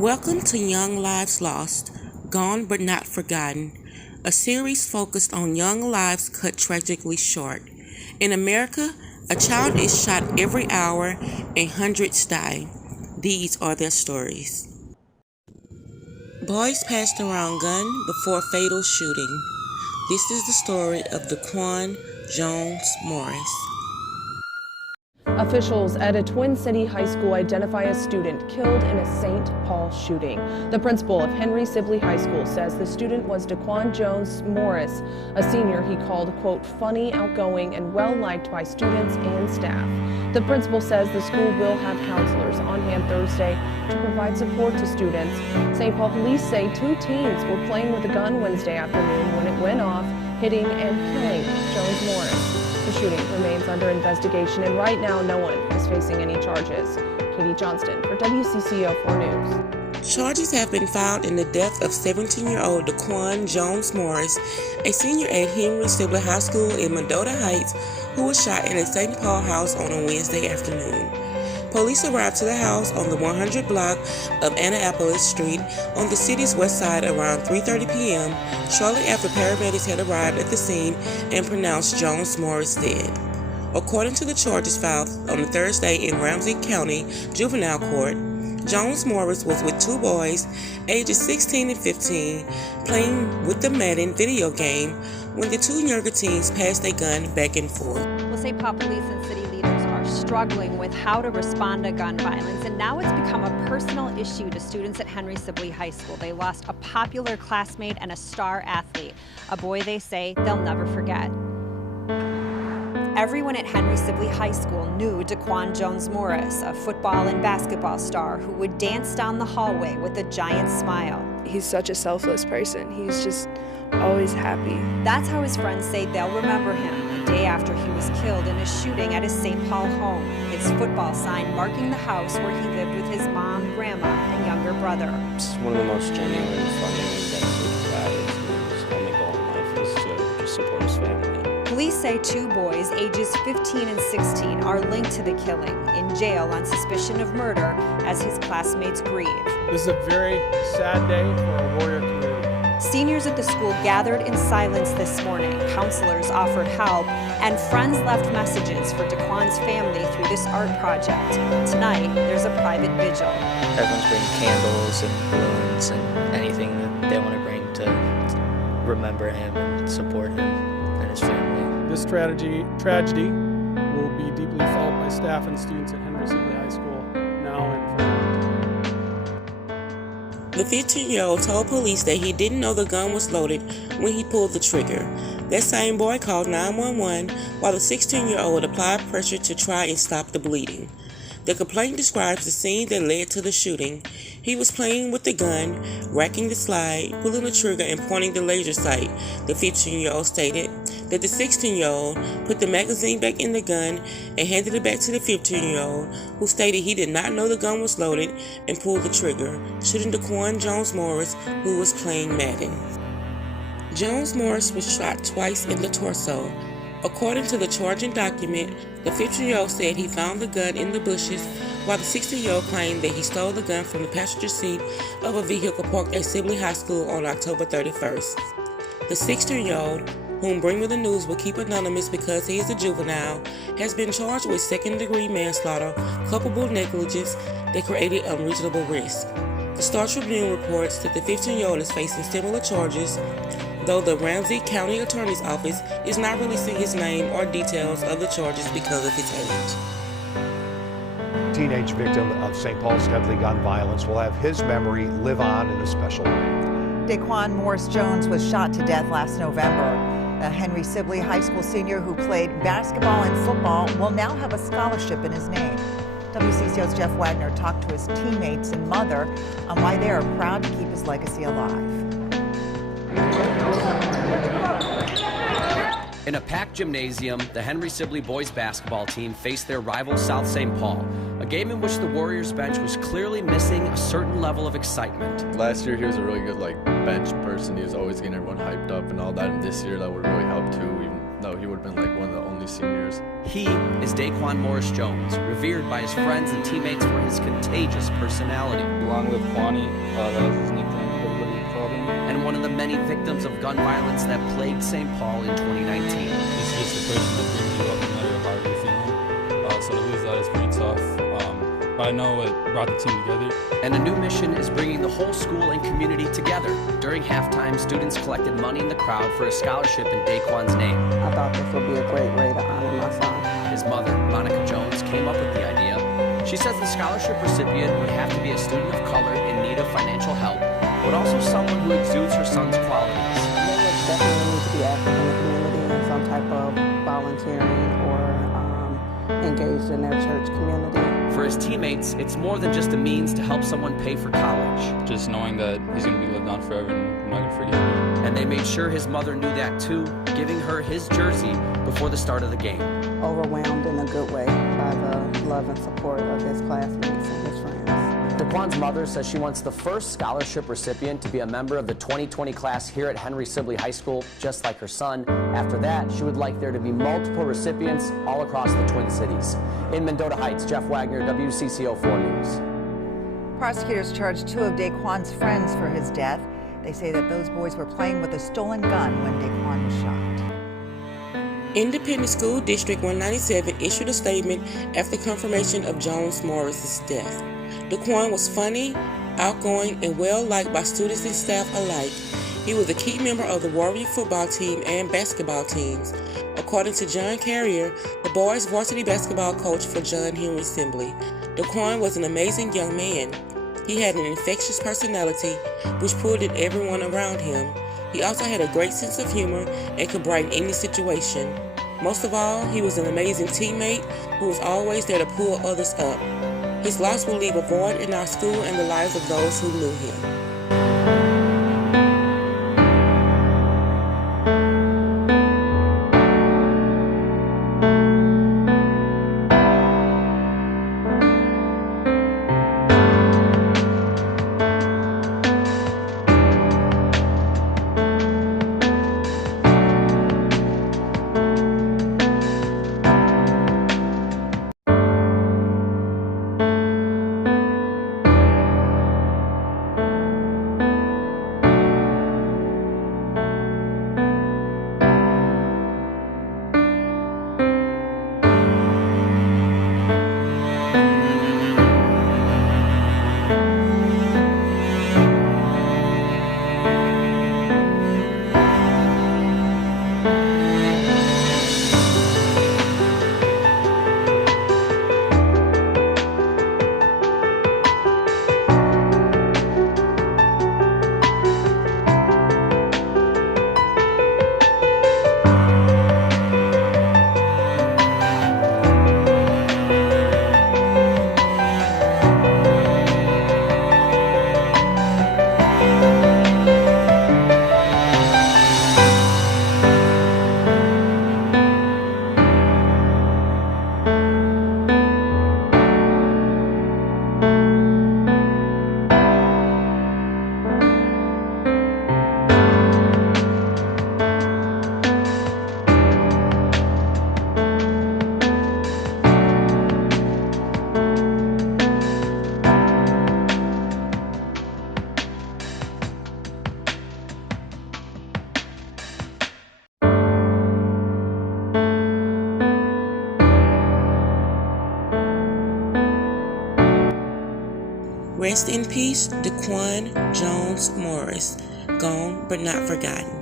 Welcome to Young Lives Lost, Gone But Not Forgotten, a series focused on young lives cut tragically short. In America, a child is shot every hour and hundreds die. These are their stories. Boys passed around gun before fatal shooting. This is the story of Daquan Jones Morris. Officials at a Twin City high school identify a student killed in a St. Paul shooting. The principal of Henry Sibley High School says the student was Daquan Jones Morris, a senior he called, quote, funny, outgoing, and well-liked by students and staff. The principal says the school will have counselors on hand Thursday to provide support to students. St. Paul police say 2 teens were playing with a gun Wednesday afternoon when it went off, hitting and killing Jones Morris. The shooting remains under investigation, and right now no one is facing any charges. Katie Johnston for WCCO 4 News. Charges have been filed in the death of 17-year-old Daquan Jones Morris, a senior at Henry Sibley High School in Mendota Heights, who was shot in a St. Paul house on a Wednesday afternoon. Police arrived to the house on the 100 block of Annapolis Street on the city's west side around 3:30 p.m., shortly after paramedics had arrived at the scene and pronounced Jones Morris dead. According to the charges filed on Thursday in Ramsey County Juvenile Court, Jones Morris was with 2 boys, ages 16 and 15, playing with the Madden video game when the 2 younger teens passed a gun back and forth. Well, St. Paul police and city leaders are struggling with how to respond to gun violence, and now it's become a personal issue to students at Henry Sibley High School. They lost a popular classmate and a star athlete, a boy they say they'll never forget. Everyone at Henry Sibley High School knew Daquan Jones Morris, a football and basketball star who would dance down the hallway with a giant smile. He's such a selfless person. He's just always happy. That's how his friends say they'll remember him, the day after he was killed in a shooting at his St. Paul home, his football sign marking the house where he lived with his mom, grandma, and younger brother. It's one of the most genuine, funny, and dedicated guys whose only goal in life is to just support his family. Police say 2 boys, ages 15 and 16, are linked to the killing, in jail on suspicion of murder as his classmates grieve. This is a very sad day for our Warrior community. Seniors at the school gathered in silence this morning. Counselors offered help, and friends left messages for Daquan's family through this art project. Tonight, there's a private vigil. Everyone's bringing candles and balloons and anything that they want to bring to remember him and support him and his family. This tragedy will be deeply felt by staff and students at Henry Sibley High School now and forever. The 15-year-old told police that he didn't know the gun was loaded when he pulled the trigger. That same boy called 911 while the 16-year-old applied pressure to try and stop the bleeding. The complaint describes the scene that led to the shooting. He was playing with the gun, racking the slide, pulling the trigger, and pointing the laser sight. The 15-year-old stated that the 16-year-old put the magazine back in the gun and handed it back to the 15-year-old, who stated he did not know the gun was loaded and pulled the trigger, shooting Daquan Jones Morris, who was playing Madden. Jones Morris was shot twice in the torso. According to the charging document, the 15-year-old said he found the gun in the bushes, while the 16-year-old claimed that he stole the gun from the passenger seat of a vehicle parked at Sibley High School on October 31st. The 16-year-old, whom Bring Me the News will keep anonymous because he is a juvenile, has been charged with second-degree manslaughter, culpable negligence that created unreasonable risk. The Star Tribune reports that the 15-year-old is facing similar charges, though the Ramsey County Attorney's Office is not releasing his name or details of the charges because of his age. Teenage victim of St. Paul's deadly gun violence will have his memory live on in a special way. Daquan Morris Jones was shot to death last November. The Henry Sibley High School senior who played basketball and football will now have a scholarship in his name. WCCO's Jeff Wagner talked to his teammates and mother on why they are proud to keep his legacy alive. In a packed gymnasium, the Henry Sibley boys basketball team faced their rival South St. Paul, a game in which the Warriors bench was clearly missing a certain level of excitement. Last year he was a really good bench person. He was always getting everyone hyped up and all that, and this year that would really help too. Even no, he would have been like one of the only seniors. He is Daquan Morris Jones, revered by his friends and teammates for his contagious personality. Along with Kwani, that was his nickname, everybody called him. And one of the many victims of gun violence that plagued St. Paul in 2019. He's just the person that brings you up no matter how you're feeling. So to lose that is pretty tough. But I know it brought the team together. And a new mission is bringing the whole school and community together. During halftime, students collected money in the crowd for a scholarship in Daquan's name. I thought this would be a great way to honor my son. His mother, Monica Jones, came up with the idea. She says the scholarship recipient would have to be a student of color in need of financial help, but also someone who exudes her son's qualities. They would definitely need to be active in the community in some type of volunteering or engaged in their church community. For his teammates, it's more than just a means to help someone pay for college. Just knowing that he's going to be lived on forever and we're not going to forget him. And they made sure his mother knew that too, giving her his jersey before the start of the game. Overwhelmed in a good way by the love and support of his classmates and his friends. Daquan's mother says she wants the first scholarship recipient to be a member of the 2020 class here at Henry Sibley High School, just like her son. After that, she would like there to be multiple recipients all across the Twin Cities. In Mendota Heights, Jeff Wagner, WCCO 4 News. Prosecutors charged 2 of Daquan's friends for his death. They say that those boys were playing with a stolen gun when Daquan was shot. Independent School District 197 issued a statement after confirmation of Jones Morris's death. Daquan was funny, outgoing, and well-liked by students and staff alike. He was a key member of the Warrior football team and basketball teams. According to John Kare, the boys' varsity basketball coach for John Henry Sibley, Daquan was an amazing young man. He had an infectious personality, which pulled in everyone around him. He also had a great sense of humor and could brighten any situation. Most of all, he was an amazing teammate who was always there to pull others up. His loss will leave a void in our school and the lives of those who knew him. Rest in peace, Daquan Jones Morris, gone but not forgotten.